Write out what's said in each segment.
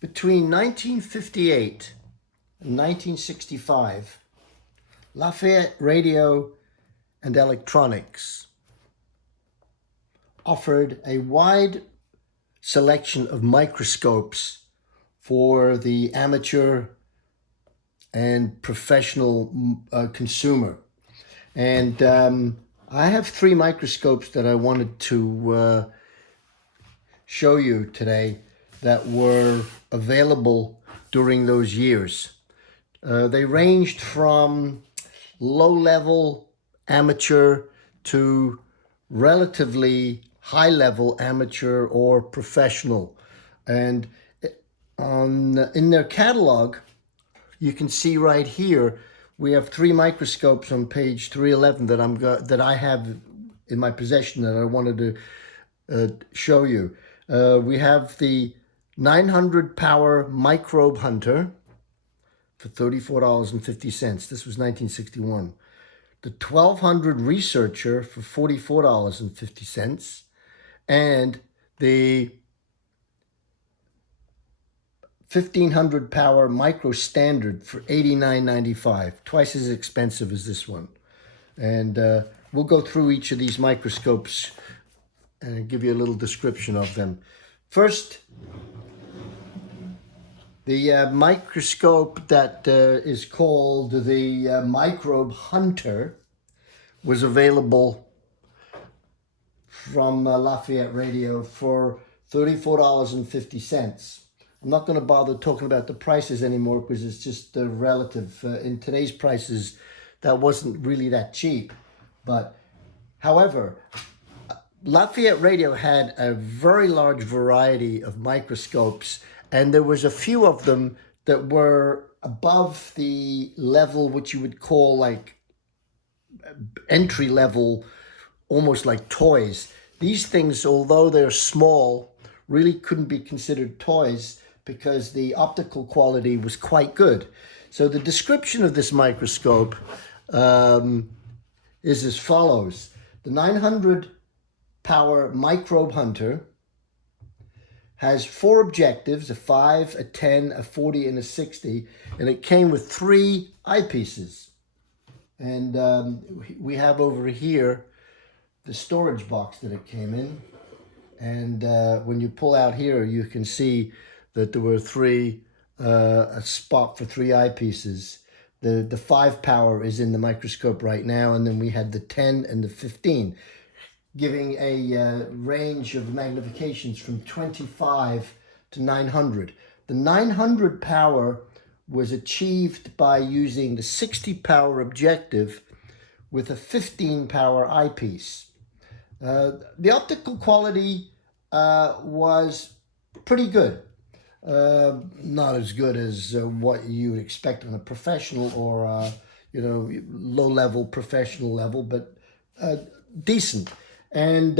Between 1958 and 1965, Lafayette Radio and Electronics offered a wide selection of microscopes for the amateur and professional consumer. And I have 3 microscopes that I wanted to show you today that were available during those years. They ranged from low-level amateur to relatively high-level amateur or professional. And in their catalog, you can see right here, we have 3 microscopes on page 311 that I have in my possession that I wanted to show you. We have the 900 power microbe hunter for $34.50. This was 1961. The 1200 researcher for $44.50. And the 1500 power MicroStandard for $89.95, twice as expensive as this one. And we'll go through each of these microscopes and give you a little description of them. First, the microscope that is called the Microbe Hunter was available from Lafayette Radio for $34.50. I'm not going to bother talking about the prices anymore because it's just relative. In today's prices, that wasn't really that cheap. But, however, Lafayette Radio had a very large variety of microscopes, and there was a few of them that were above the level which you would call like entry level, almost like toys. These things, although they're small, really couldn't be considered toys because the optical quality was quite good. So the description of this microscope is as follows. The 900 power microbe hunter has 4 objectives, a 5, a 10, a 40, and a 60, and it came with 3 eyepieces. And we have over here the storage box that it came in. And when you pull out here, you can see that there were a spot for 3 eyepieces. The 5 power is in the microscope right now, and then we had the 10 and the 15, giving a range of magnifications from 25 to 900. The 900 power was achieved by using the 60 power objective with a 15 power eyepiece. The optical quality was pretty good. Not as good as what you would expect on a professional or low-level professional level, but decent. And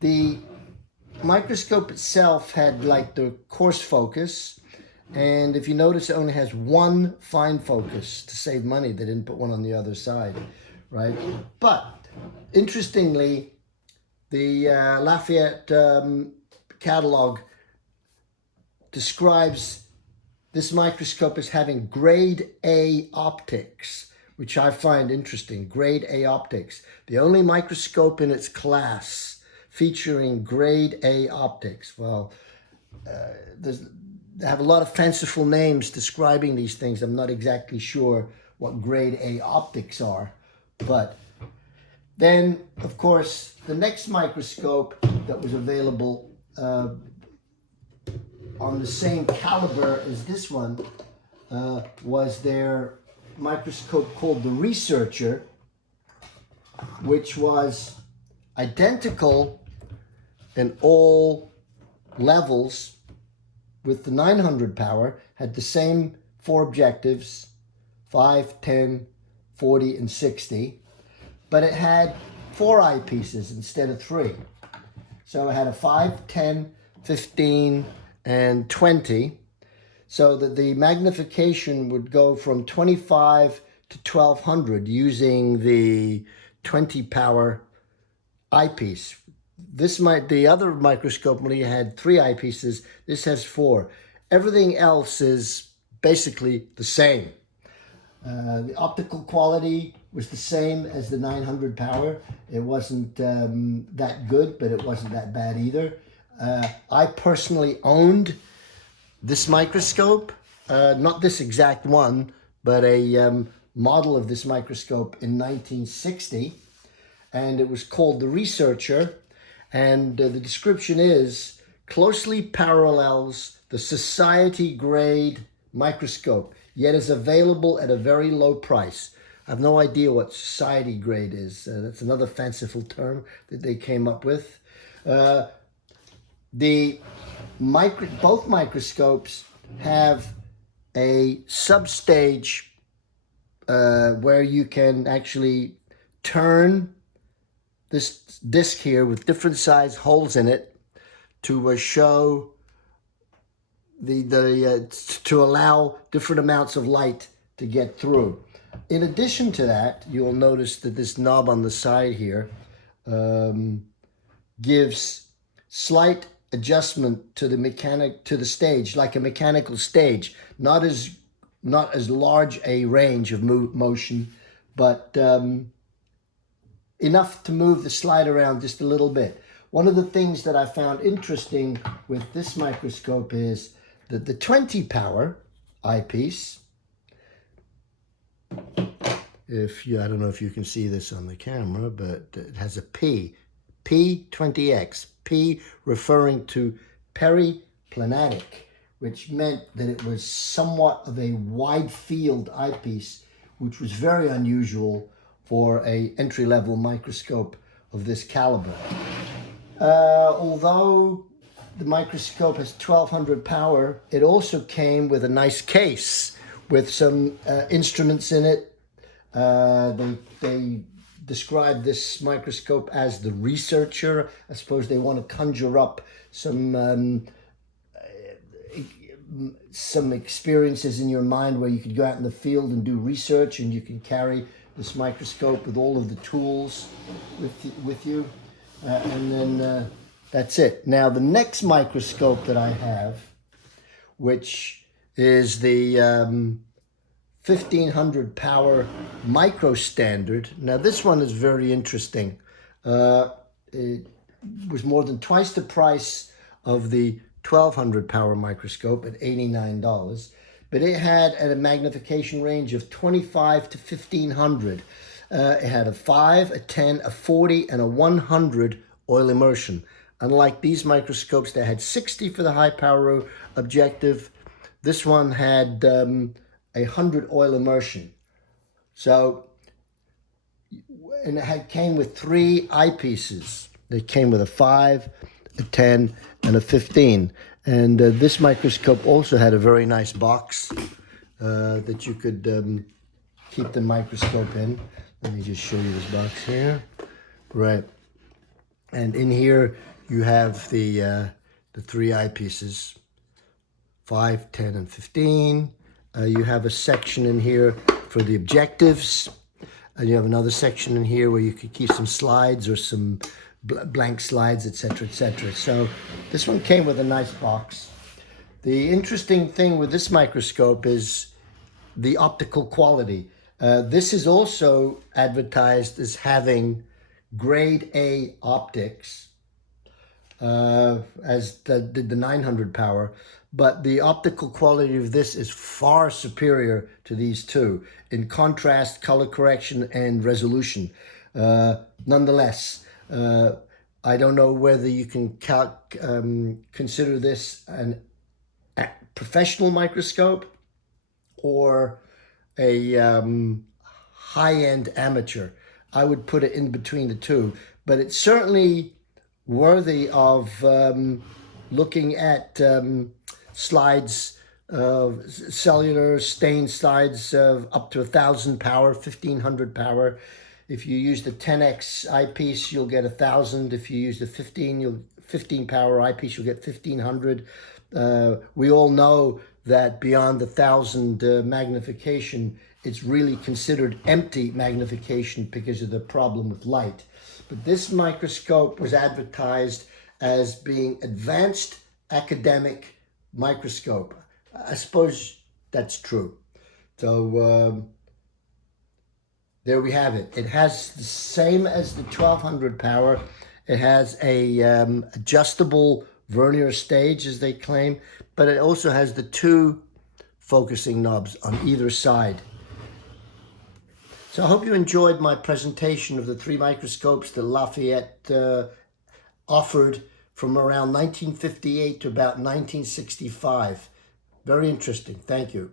the microscope itself had like the coarse focus, and if you notice, it only has 1 fine focus to save money. They didn't put one on the other side, right? But interestingly, the Lafayette catalog describes this microscope as having grade A optics, which I find interesting. Grade A optics. The only microscope in its class featuring grade A optics. Well, they have a lot of fanciful names describing these things. I'm not exactly sure what grade A optics are. But then, of course, the next microscope that was available on the same caliber as this one was their microscope called the Researcher, which was identical in all levels with the 900 power, had the same 4 objectives, 5, 10, 40, and 60, but it had 4 eyepieces instead of 3. So it had a 5, 10, 15, and 20, so that the magnification would go from 25 to 1200 using the 20 power eyepiece. the other microscope only had 3 eyepieces. This has 4. Everything else is basically the same. The optical quality was the same as the 900 power. It wasn't that good, but it wasn't that bad either. I personally owned this microscope, not this exact one, but a model of this microscope in 1960, and it was called the Researcher, and the description is, closely parallels the society grade microscope, yet is available at a very low price. I have no idea what society grade is. That's another fanciful term that they came up with. Both microscopes have a substage where you can actually turn this disc here with different size holes in it to show to allow different amounts of light to get through. In addition to that, you'll notice that this knob on the side here gives slight adjustment to the stage, like a mechanical stage. Not as large a range of motion, but enough to move the slide around just a little bit. One of the things that I found interesting with this microscope is that the 20 power eyepiece, I don't know if you can see this on the camera, but it has a P20X, P referring to periplanatic, which meant that it was somewhat of a wide field eyepiece, which was very unusual for a entry-level microscope of this caliber. Although the microscope has 1200 power, it also came with a nice case with some instruments in it. They describe this microscope as the Researcher. I suppose they want to conjure up some experiences in your mind where you could go out in the field and do research, and you can carry this microscope with all of the tools with you. And then that's it. Now, the next microscope that I have, which is the 1500 power MicroStandard. Now, this one is very interesting. It was more than twice the price of the 1200 power microscope at $89, but it had a magnification range of 25 to 1500. It had a 5, a 10, a 40, and a 100 oil immersion. Unlike these microscopes that had 60 for the high power objective, this one had 100 oil immersion. So, and it came with 3 eyepieces. They came with a 5, a 10, and a 15. And this microscope also had a very nice box that you could keep the microscope in. Let me just show you this box here. Right. And in here you have the 3 eyepieces, 5, 10, and 15. You have a section in here for the objectives. And you have another section in here where you could keep some slides or some blank slides, etc., etc. So this one came with a nice box. The interesting thing with this microscope is the optical quality. This is also advertised as having grade A optics, as did the 900 power, but the optical quality of this is far superior to these two in contrast, color correction, and resolution. Nonetheless, I don't know whether you can consider this a professional microscope or a high-end amateur. I would put it in between the two, but it's certainly worthy of looking at slides, cellular stained slides of up to 1000 power, 1500 power. If you use the 10x eyepiece, you'll get 1000. If you use the 15 power eyepiece, you'll get 1500. We all know that beyond the 1000 magnification, it's really considered empty magnification because of the problem with light. but this microscope was advertised as being advanced academic microscope. I suppose that's true. So there we have it. It has the same as the 1200 power. It has a adjustable vernier stage, as they claim, but it also has the 2 focusing knobs on either side. So I hope you enjoyed my presentation of the 3 microscopes that Lafayette offered from around 1958 to about 1965. Very interesting. Thank you.